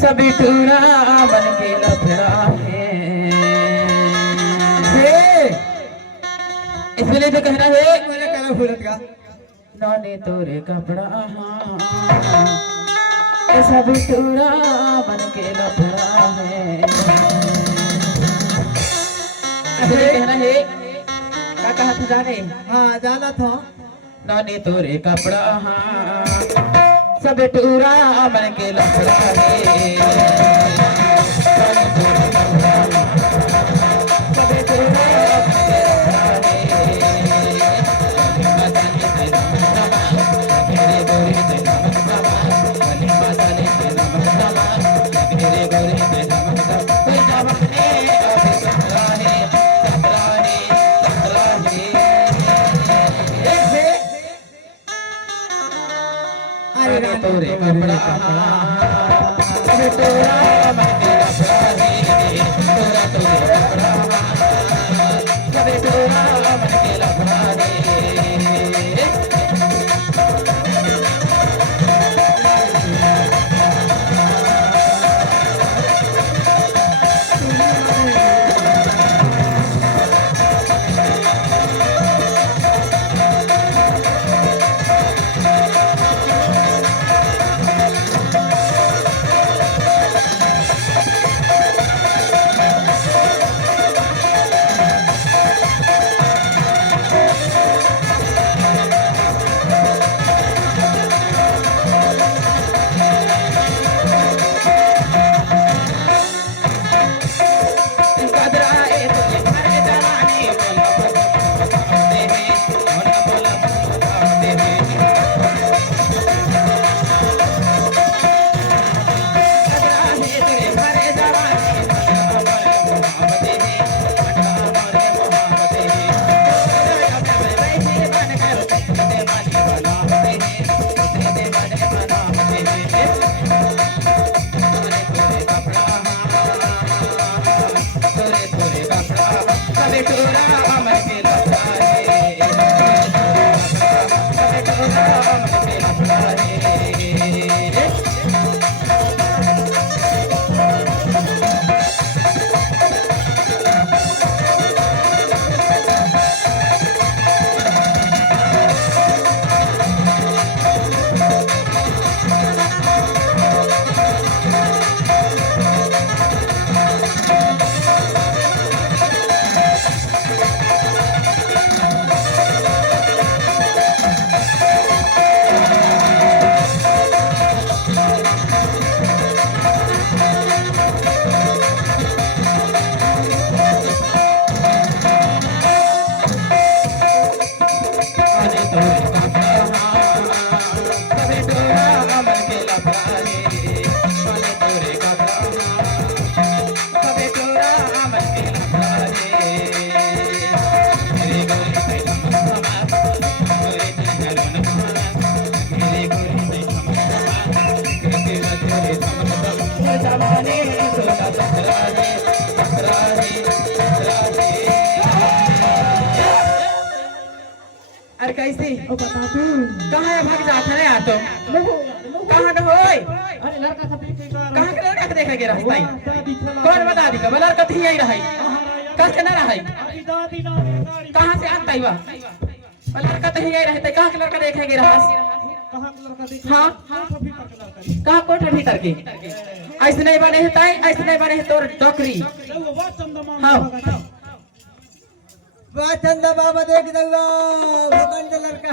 सभी टूरा बन के लफड़ा है। इसलिए तो कहना है मैंने कहना भूलत का नौने तोरे कपड़ा ये सभी टूरा बन के लफड़ा है। इसलिए कहना है क्या कहा था जाने हाँ जाना था नौने तोरे कपड़ा सब टूरा बन के लफड़ा है। सब टूरा तोरे कपड़ा सब टूरा बन के लफड़ा है। तोरा तोरे कपड़ा सब टूरा बन के लफड़ा है। अरे कैसे बता तू कहाँ है भाग जाता है यार तुम कहाँ न होय अरे लड़का सब कहाँ के लड़का के देखे गे रास्ता ही कौन बता दी का लड़का थी यही रही कहाँ से ना रही कहाँ से आता ही वह लड़का तो यही रहते कहाँ के लड़का देखे गे रहा हाँ कहाँ कोठ भीतर के ऐसे नहीं बने है ताई ऐसे नहीं बने है तोर डोकरी हाँ चंदा बाबा देख दऊगा भगवान का लड़का